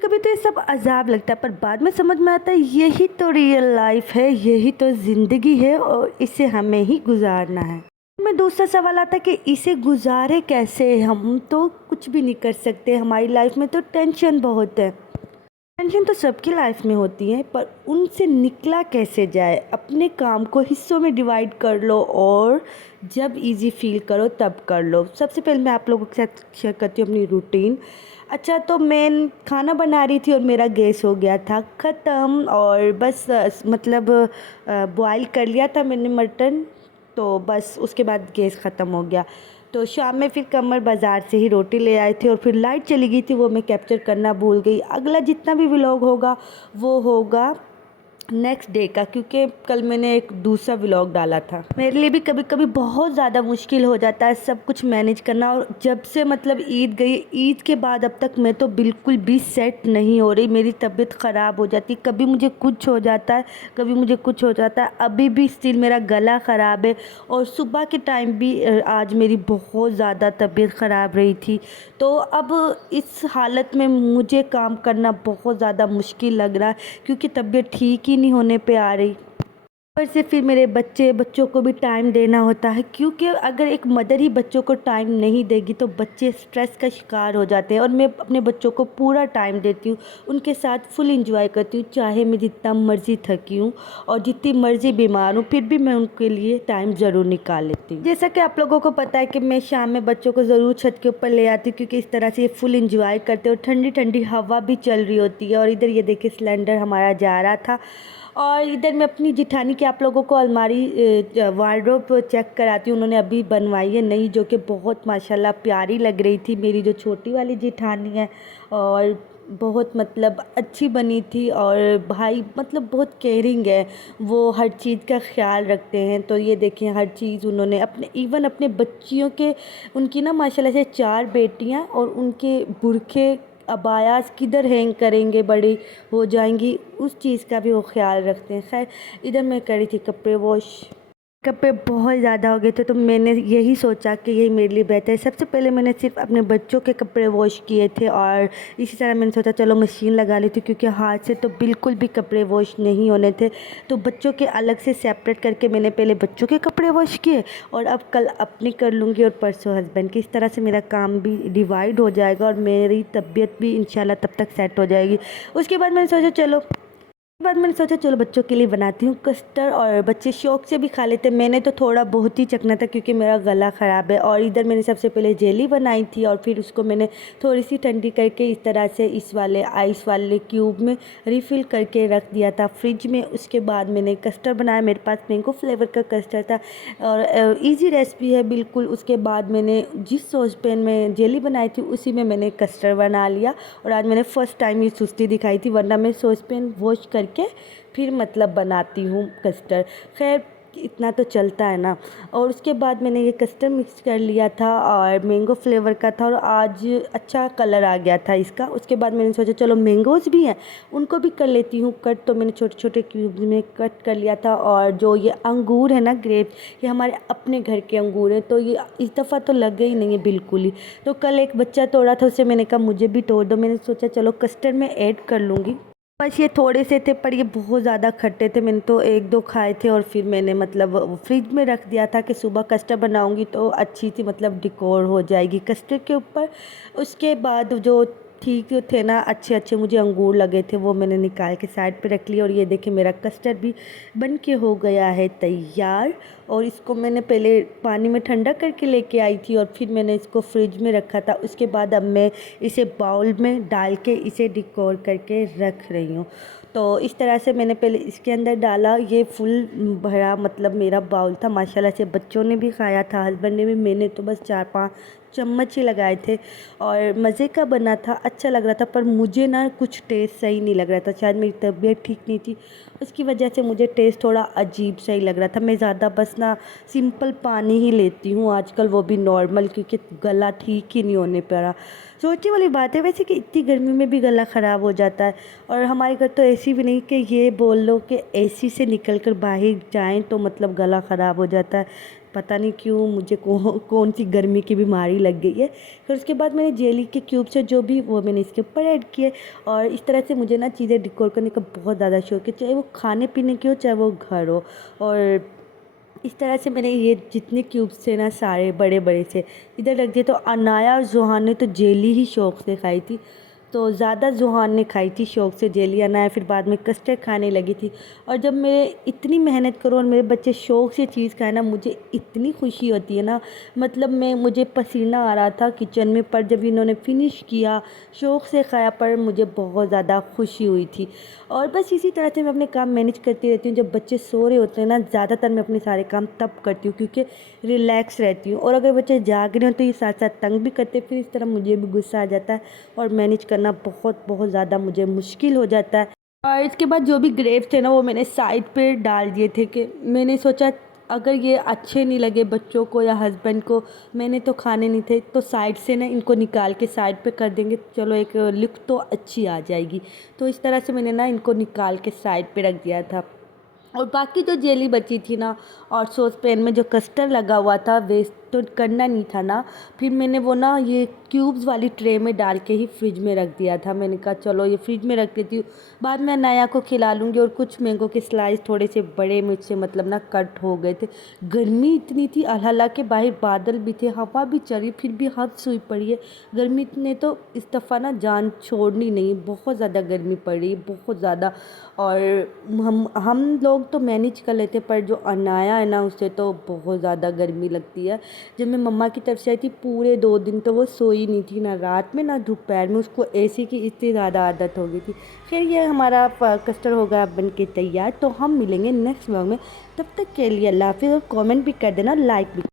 कभी तो ये सब अज़ाब लगता है, पर बाद में समझ में आता है यही तो रियल लाइफ है, यही तो ज़िंदगी है और इसे हमें ही गुजारना है। मैं दूसरा सवाल आता है कि इसे गुजारे कैसे? हम तो कुछ भी नहीं कर सकते, हमारी लाइफ में तो टेंशन बहुत है। टेंशन तो सबकी लाइफ में होती है, पर उनसे निकला कैसे जाए? अपने काम को हिस्सों में डिवाइड कर लो और जब इजी फील करो तब कर लो। सबसे पहले मैं आप लोगों के साथ शेयर करती हूँ अपनी रूटीन। अच्छा, तो मैं खाना बना रही थी और मेरा गैस हो गया था ख़त्म, और बस मतलब बॉयल कर लिया था मैंने मटन, तो बस उसके बाद गैस ख़त्म हो गया। तो शाम में फिर कमर बाज़ार से ही रोटी ले आए थे और फिर लाइट चली गई थी, वो मैं कैप्चर करना भूल गई। अगला जितना भी व्लॉग होगा वो होगा नेक्स्ट डे का, क्योंकि कल मैंने एक दूसरा व्लॉग डाला था। मेरे लिए भी कभी कभी बहुत ज़्यादा मुश्किल हो जाता है सब कुछ मैनेज करना, और जब से मतलब ईद गई, ईद के बाद अब तक मैं तो बिल्कुल भी सेट नहीं हो रही। मेरी तबीयत ख़राब हो जाती, कभी मुझे कुछ हो जाता है, कभी मुझे कुछ हो जाता है। अभी भी स्टिल मेरा गला ख़राब है, और सुबह के टाइम भी आज मेरी बहुत ज़्यादा तबीयत ख़राब रही थी। तो अब इस हालत में मुझे काम करना बहुत ज़्यादा मुश्किल लग रहा है, क्योंकि तबीयत ठीक ही नहीं होने पे आ रही। ऊपर से फिर मेरे बच्चों को भी टाइम देना होता है, क्योंकि अगर एक मदर ही बच्चों को टाइम नहीं देगी तो बच्चे स्ट्रेस का शिकार हो जाते हैं। और मैं अपने बच्चों को पूरा टाइम देती हूँ, उनके साथ फुल इंजॉय करती हूँ, चाहे मैं जितना मर्ज़ी थकी हूँ और जितनी मर्ज़ी बीमार हूँ, फिर भी मैं उनके लिए टाइम ज़रूर निकाल लेती हूँ। जैसा कि आप लोगों को पता है कि मैं शाम में बच्चों को ज़रूर छत के ऊपर ले आती हूँ, क्योंकि इस तरह से ये फुल इंजॉय करते हैं और ठंडी ठंडी हवा भी चल रही होती है। और इधर ये देखिए सिलेंडर हमारा जा रहा था, और इधर मैं अपनी जिठानी की आप लोगों को अलमारी वार्डरोब चेक कराती हूँ। उन्होंने अभी बनवाई है नई, जो कि बहुत माशाल्लाह प्यारी लग रही थी। मेरी जो छोटी वाली जिठानी है, और बहुत मतलब अच्छी बनी थी, और भाई मतलब बहुत केयरिंग है, वो हर चीज़ का ख्याल रखते हैं। तो ये देखें हर चीज़ उन्होंने अपने, इवन अपने बच्चियों के, उनकी ना माशाल्लाह से 4 बेटियां, और उनके बुरखे अबायास किधर हैंग करेंगे, बड़ी हो जाएंगी, उस चीज़ का भी वो ख्याल रखते हैं। खैर, इधर मैं करी थी कपड़े वॉश। कपड़े बहुत ज़्यादा हो गए थे, तो मैंने यही सोचा कि यही मेरे लिए बेहतर है। सबसे पहले मैंने सिर्फ अपने बच्चों के कपड़े वॉश किए थे, और इसी तरह मैंने सोचा चलो मशीन लगा लेती हूँ, क्योंकि हाथ से तो बिल्कुल भी कपड़े वॉश नहीं होने थे। तो बच्चों के अलग से सेपरेट करके मैंने पहले बच्चों के कपड़े वॉश किए, और अब कल अपनी कर लूँगी और परसों हस्बैंड की। इस तरह से मेरा काम भी डिवाइड हो जाएगा, और मेरी तबीयत भी इंशाल्लाह तब तक सेट हो जाएगी। उसके बाद मैंने सोचा चलो बच्चों के लिए बनाती हूँ कस्टर्ड, और बच्चे शौक से भी खा लेते हैं। मैंने तो थोड़ा बहुत ही चखना था, क्योंकि मेरा गला ख़राब है। और इधर मैंने सबसे पहले जेली बनाई थी, और फिर उसको मैंने थोड़ी सी ठंडी करके इस तरह से इस वाले आइस वाले क्यूब में रिफ़िल करके रख दिया था फ्रिज में। उसके बाद मैंने कस्टर्ड बनाया, मेरे पास मैंगो फ्लेवर का कस्टर्ड था, और ईजी रेसिपी है बिल्कुल। उसके बाद मैंने जिस सॉस पैन में जेली बनाई थी उसी में मैंने कस्टर्ड बना लिया, और आज मैंने फ़र्स्ट टाइम ये सुस्ती दिखाई थी, वरना मैं सॉस पैन वॉश करके फिर मतलब बनाती हूँ कस्टर्ड। खैर, इतना तो चलता है ना। और उसके बाद मैंने ये कस्टर्ड मिक्स कर लिया था, और मैंगो फ्लेवर का था, और आज अच्छा कलर आ गया था इसका। उसके बाद मैंने सोचा चलो मैंगोज़ भी हैं, उनको भी कर लेती हूँ कट। तो मैंने छोटे छोटे क्यूब्स में कट कर लिया था। और जो ये अंगूर है ना, ग्रेप्स, ये हमारे अपने घर के अंगूर हैं, तो ये इस दफ़ा तो लगे ही नहीं है बिल्कुल ही। तो कल एक बच्चा तोड़ा था, उससे मैंने कहा मुझे भी तोड़ दो। मैंने सोचा चलो कस्टर्ड में ऐड कर लूँगी। बस ये थोड़े से थे, पर ये बहुत ज़्यादा खट्टे थे। मैंने तो एक दो खाए थे, और फिर मैंने मतलब फ्रिज में रख दिया था कि सुबह कस्टर्ड बनाऊंगी तो अच्छी सी मतलब डिकोर हो जाएगी कस्टर्ड के ऊपर। उसके बाद जो ठीक थे ना, अच्छे अच्छे मुझे अंगूर लगे थे, वो मैंने निकाल के साइड पे रख लिया। और ये देखिए मेरा कस्टर्ड भी बन के हो गया है तैयार। और इसको मैंने पहले पानी में ठंडा करके लेके आई थी, और फिर मैंने इसको फ्रिज में रखा था। उसके बाद अब मैं इसे बाउल में डाल के इसे डिकोर करके रख रही हूँ। तो इस तरह से मैंने पहले इसके अंदर डाला, ये फुल भरा मतलब मेरा बाउल था। माशाल्लाह से बच्चों ने भी खाया था, हस्बैंड ने भी। मैंने तो बस 4-5 चम्मच ही लगाए थे, और मज़े का बना था, अच्छा लग रहा था। पर मुझे ना कुछ टेस्ट सही नहीं लग रहा था, शायद मेरी तबीयत ठीक नहीं थी, उसकी वजह से मुझे टेस्ट थोड़ा अजीब सा ही लग रहा था। मैं ज़्यादा बस ना सिंपल पानी ही लेती हूँ आजकल, वो भी नॉर्मल, क्योंकि गला ठीक ही नहीं होने पा। सोचने वाली बात है वैसे कि इतनी गर्मी में भी गला ख़राब हो जाता है। और हमारे घर तो ऐसी भी नहीं कि ये बोल लो कि एसी से निकल कर बाहर जाएँ तो मतलब गला ख़राब हो जाता है। पता नहीं क्यों मुझे कौन सी गर्मी की बीमारी लग गई है। फिर उसके बाद मैंने जेली के क्यूब्स है जो भी वो मैंने इसके ऊपर ऐड किए। और इस तरह से मुझे ना चीज़ें डेकोर करने का बहुत ज़्यादा शौक है, चाहे वो खाने पीने की हो चाहे वो घर हो। और इस तरह से मैंने ये जितने क्यूब्स थे ना सारे बड़े बड़े से इधर रख दिए। तो अनाया और जुहान ने तो जेली ही शौक़ से खाई थी, तो ज़्यादा जुहान ने खाई थी शौक़ से जेली। अनाया फिर बाद में कस्टर्ड खाने लगी थी। और जब मैं इतनी मेहनत करूँ और मेरे बच्चे शौक़ से चीज़ खाए ना, मुझे इतनी खुशी होती है ना। मतलब मुझे पसीना आ रहा था किचन में, पर जब इन्होंने फिनिश किया शौक़ से खाया पर मुझे बहुत ज़्यादा खुशी हुई थी। और बस इसी तरह से मैं अपने काम मैनेज करती रहती हूँ। जब बच्चे सो रहे होते हैं ना, ज़्यादातर मैं अपने सारे काम तब करती हूँ क्योंकि रिलैक्स रहती हूँ। और अगर बच्चे जाग रहे हो तो ये साथ साथ तंग भी करते, फिर इस तरह मुझे भी गुस्सा आ जाता है और मैनेज करना बहुत बहुत ज़्यादा मुझे मुश्किल हो जाता है। और इसके बाद जो भी ग्रेप्स थे ना वो मैंने साइड पे डाल दिए थे कि मैंने सोचा अगर ये अच्छे नहीं लगे बच्चों को या हस्बैंड को, मैंने तो खाने नहीं थे, तो साइड से ना इनको निकाल के साइड पे कर देंगे, चलो एक लुक तो अच्छी आ जाएगी। तो इस तरह से मैंने ना इनको निकाल के साइड पे रख दिया था। और बाकी जो जेली बची थी ना और सॉस पैन में जो कस्टर्ड लगा हुआ था वेस्ट तो करना नहीं था ना, फिर मैंने वो ना ये क्यूब्स वाली ट्रे में डाल के ही फ्रिज में रख दिया था। मैंने कहा चलो ये फ्रिज में रख देती हूँ, बाद में अनाया को खिला लूँगी। और कुछ मैंगो के स्लाइस थोड़े से बड़े मुझसे मतलब ना कट हो गए थे। गर्मी इतनी थी, हालांकि बाहर बादल भी थे, हवा भी चली, फिर भी हद सुई पड़ी है। गर्मी ने तो इस दफ़ा ना जान छोड़नी नहीं, बहुत ज़्यादा गर्मी पड़ रही है, बहुत ज़्यादा। और हम लोग तो मैनेज कर लेते, पर जो अनाया है ना उसे तो बहुत ज़्यादा गर्मी लगती है। जब मैं मम्मा की तरफ से आई थी पूरे 2 दिन तो वो सोई नहीं थी, ना रात में ना दोपहर में, उसको एसी की इतनी ज़्यादा आदत हो गई थी। खैर ये हमारा कस्टर्ड हो गया बन के तैयार। तो हम मिलेंगे नेक्स्ट व्लॉग में, तब तक के लिए अल्लाह हाफ़िज़। और कमेंट भी कर देना, लाइक भी।